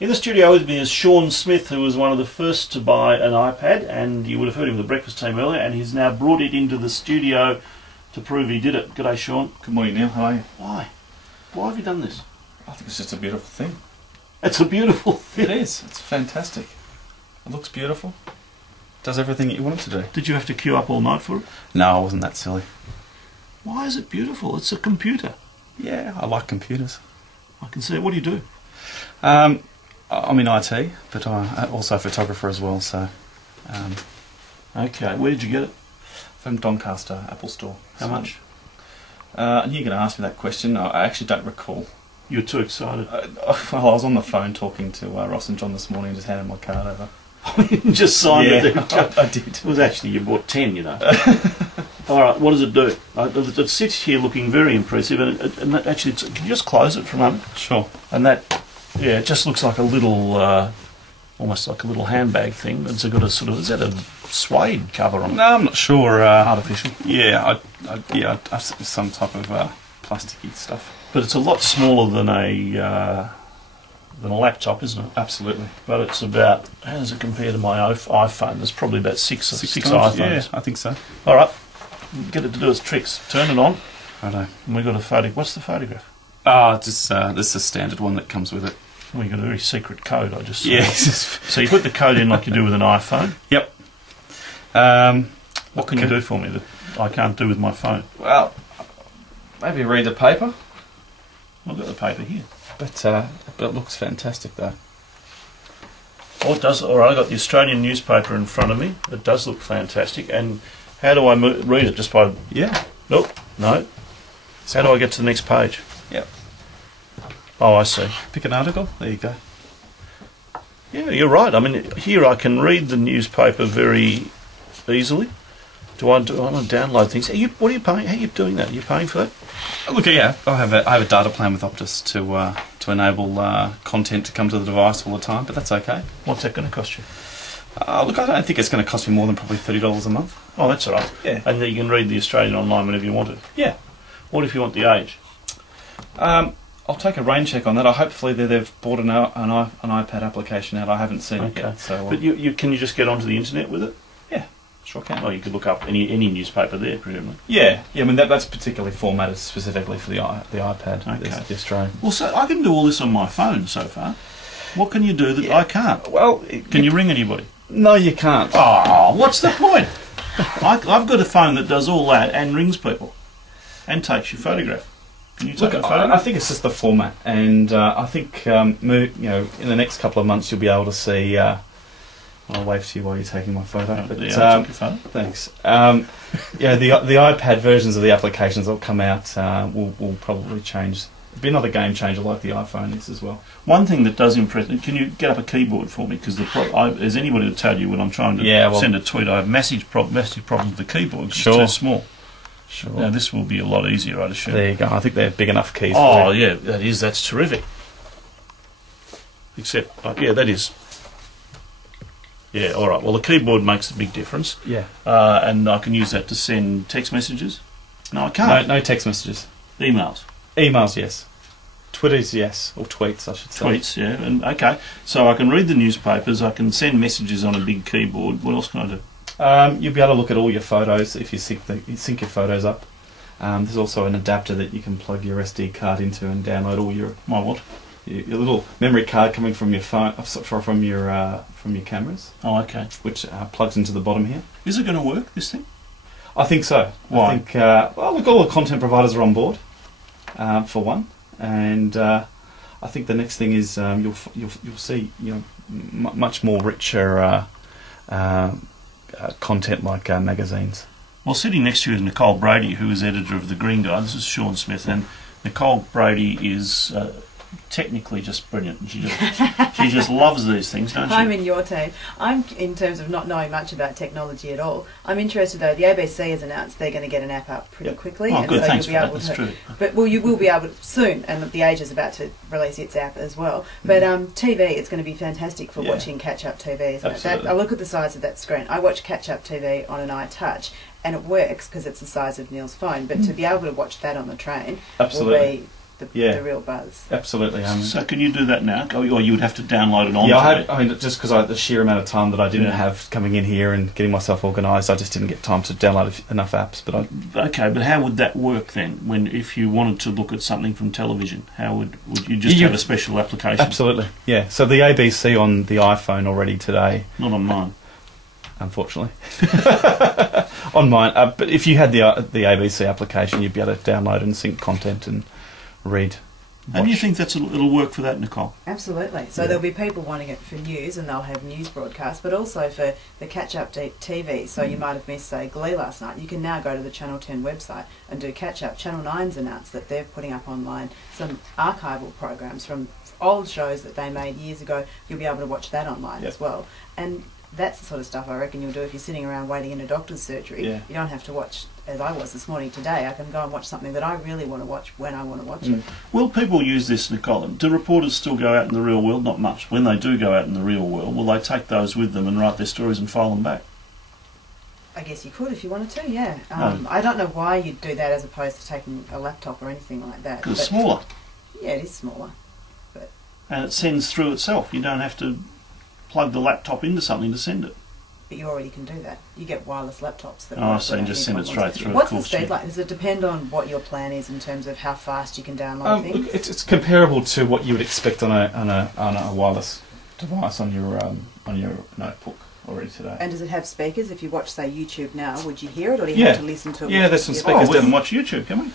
In the studio with me is Sean Smith, who was one of the first to buy an iPad, and you would have heard him with the breakfast team earlier, and he's now brought it into the studio to prove he did it. G'day, Sean. Good morning, Neil. How are you? Why? Why have you done this? I think it's just a beautiful thing. It's a beautiful thing. It is. It's fantastic. It looks beautiful. Does everything that you want it to do. Did you have to queue up all night for it? No, I wasn't that silly. Why is it beautiful? It's a computer. Yeah, I like computers. I can see it. What do you do? I'm in IT, but I'm also a photographer as well, so... Okay, where did you get it? From Doncaster Apple Store. How much? You're going to ask me that question. I actually don't recall. You were too excited. Well, I was on the phone talking to Ross and John this morning and just handed my card over. You just signed it. I did. It was actually, you bought 10, you know. Alright, what does it do? It sits here looking very impressive, and that actually, can you just close it for a moment? Sure. And that, yeah, it just looks like a little, almost like a little handbag thing. It's got a sort of, is that a suede cover on it? No, I'm not sure. Artificial. Yeah, I some type of plasticky stuff. But it's a lot smaller than a laptop, isn't it? Absolutely. But it's about, how does it compare to my iPhone? There's probably about six iPhones. Yeah, I think so. Alright, get it to do its tricks. Turn it on. Righto. And we've got a photo. What's the photograph? This is a standard one that comes with it. Well, you've got a very secret code, I just saw. Yeah. So you put the code in like you do with an iPhone. Yep. What can you do for me that I can't do with my phone? Well, maybe read the paper. I've got the paper here. But it looks fantastic though. Oh, it does. Alright, I've got the Australian newspaper in front of me. It does look fantastic. And how do I read it? Just by... Yeah. Nope. No. How do I get to the next page? Yep. Oh, I see. Pick an article. There you go. Yeah, you're right. I mean, here I can read the newspaper very easily. Do I want to download things? What are you paying? How are you doing that? Are you paying for that? Look, yeah, I have a data plan with Optus to enable content to come to the device all the time, but that's okay. What's that going to cost you? Look, I don't think it's going to cost me more than probably $30 a month. Oh, that's all right. Yeah. And then you can read the Australian online whenever you want it. Yeah. What if you want the age? I'll take a rain check on that. Hopefully they've bought an iPad application out. I haven't seen it yet. So, but can you just get onto the internet with it? Yeah, sure can. Oh, you could look up any newspaper there, presumably. Yeah. I mean that's particularly formatted specifically for the iPad. Okay. The Australian. Well, so I can do all this on my phone so far. What can you do that I can't? Well, can you ring anybody? No, you can't. Oh, what's the point? I've got a phone that does all that and rings people and takes your photograph. Can you take a photograph? I think it's just the format, and I think in the next couple of months you'll be able to see. I'll wave to you while you're taking my photo. But, I'll take your photo. Thanks. Yeah, the iPad versions of the applications that will come out will probably change. It'll be another game changer like the iPhone is as well. One thing that does impress me, can you get up a keyboard for me? Because has anybody to tell you when I'm trying to send a tweet, I have massive problems with the keyboard. It's too small. Sure. Now this will be a lot easier, I'd assume. There you go. I think they're big enough keys. Oh yeah, that's terrific. Except, yeah, that is. Yeah, all right. Well, the keyboard makes a big difference. Yeah. And I can use that to send text messages. No, I can't. No text messages. Emails. Emails, yes. Twitters, yes, or tweets, I should say. Tweets, yeah. And okay, so I can read the newspapers. I can send messages on a big keyboard. What else can I do? You'll be able to look at all your photos if you sync your photos up. There's also an adapter that you can plug your SD card into and download all your your little memory card coming from your phone, from your cameras. Oh, okay. Which plugs into the bottom here. Is it going to work, this thing? I think so. Why? I think look, all the content providers are on board, for one, and I think the next thing is you'll see much more richer content like magazines. Well, sitting next to you is Nicole Brady, who is editor of The Green Guide. This is Sean Smith, and Nicole Brady is technically just brilliant. She just loves these things, don't she? I'm in your team. I'm, in terms of not knowing much about technology at all, I'm interested though. The ABC has announced they're going to get an app up pretty quickly. Oh, good. So Thanks you'll for be that. able That's true. But you will be able to soon, and The Age is about to release its app as well. But TV, it's going to be fantastic for watching catch-up TV, isn't it? I look at the size of that screen. I watch catch-up TV on an iTouch, and it works because it's the size of Neil's phone. But to be able to watch that on the train will be the real buzz. Absolutely. So can you do that now? Or you would have to download it on? Yeah, I mean, just because the sheer amount of time that I didn't have coming in here and getting myself organised, I just didn't get time to download enough apps. But but how would that work then? If you wanted to look at something from television, how would you just have a special application? Absolutely, yeah. So the ABC on the iPhone already today. Not on mine, unfortunately. On mine, but if you had the ABC application, you'd be able to download and sync content and read. And do you think it'll work for that, Nicole? Absolutely. So there'll be people wanting it for news, and they'll have news broadcasts, but also for the catch-up TV. So you might have missed, say, Glee last night. You can now go to the Channel 10 website and do catch-up. Channel 9's announced that they're putting up online some archival programs from old shows that they made years ago. You'll be able to watch that online as well. And that's the sort of stuff I reckon you'll do if you're sitting around waiting in a doctor's surgery. Yeah. You don't have to watch, as I was this morning today. I can go and watch something that I really want to watch when I want to watch it. Will people use this, Nicole? Do reporters still go out in the real world? Not much. When they do go out in the real world, will they take those with them and write their stories and file them back? I guess you could if you wanted to, yeah. I don't know why you'd do that as opposed to taking a laptop or anything like that. Because it's smaller. Yeah, it is smaller. And it sends through itself. You don't have to plug the laptop into something to send it. But you already can do that. You get wireless laptops that so you just send it straight through. What's the speed like? Does it depend on what your plan is in terms of how fast you can download things? Look, it's comparable to what you would expect on a wireless device on your notebook already today. And does it have speakers? If you watch, say, YouTube now, would you hear it, or do you have to listen to it? Yeah, there's some speakers. We can watch YouTube, can we?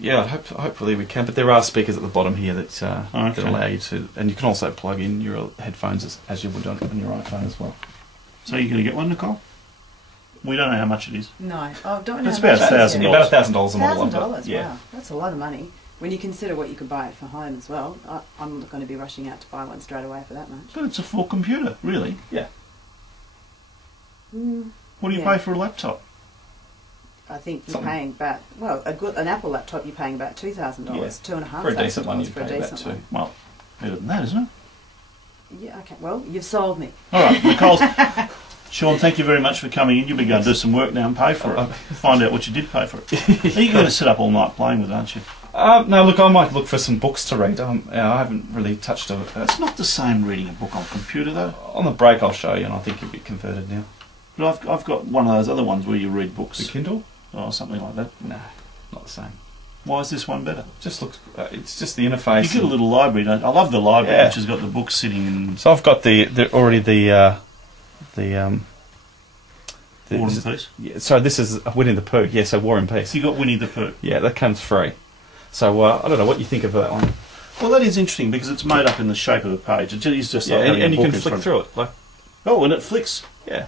Yeah, hopefully we can, but there are speakers at the bottom here that allow you to, and you can also plug in your headphones as you would on your iPhone as well. So you're going to get one, Nicole? We don't know how much it is. No, don't know. It's about $1,000. About $1,000 a model. $1,000, wow, that's a lot of money. When you consider what you could buy it for home as well, I'm not going to be rushing out to buy one straight away for that much. But it's a full computer, really. Yeah. What do you pay for a laptop? I think you're paying about, an Apple laptop you're paying about $2,000, $2,500 for a decent one. For a decent one. Well, better than that, isn't it? Yeah. Okay. Well, you've sold me. All right, Nicole. Sean, thank you very much for coming in. You'll be going to do some work now and pay for it. Find out what you did pay for it. Are you going to sit up all night playing with it, aren't you? No, look, I might look for some books to read. I haven't really touched it. It's not the same reading a book on a computer, though. On the break, I'll show you, and I think you'll be converted now. But I've got one of those other ones where you read books. The Kindle? Or something like that. No, not the same. Why is this one better? Just looks. It's just the interface. You get a little library, don't you? I love the library, which has got the books sitting in. So I've got already the War and Peace. Yeah, so this is Winnie the Pooh. Yeah, so War and Peace. You got Winnie the Pooh. Yeah, that comes free. So I don't know what you think of that one. Well, that is interesting because it's made up in the shape of a page. It is just like and you can flick through it. Like, and it flicks. Yeah.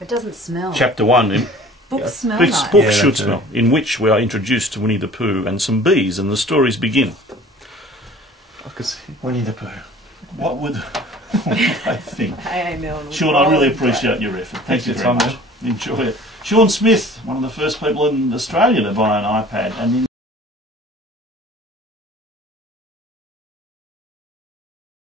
It doesn't smell. Chapter 1. Books smell nice. Books should smell. In which we are introduced to Winnie the Pooh and some bees, and the stories begin. Winnie the Pooh. What would I think? Hey, Milne. Sean, I really appreciate your effort. Thank you very much. Enjoy it. Sean Smith, one of the first people in Australia to buy an iPad, and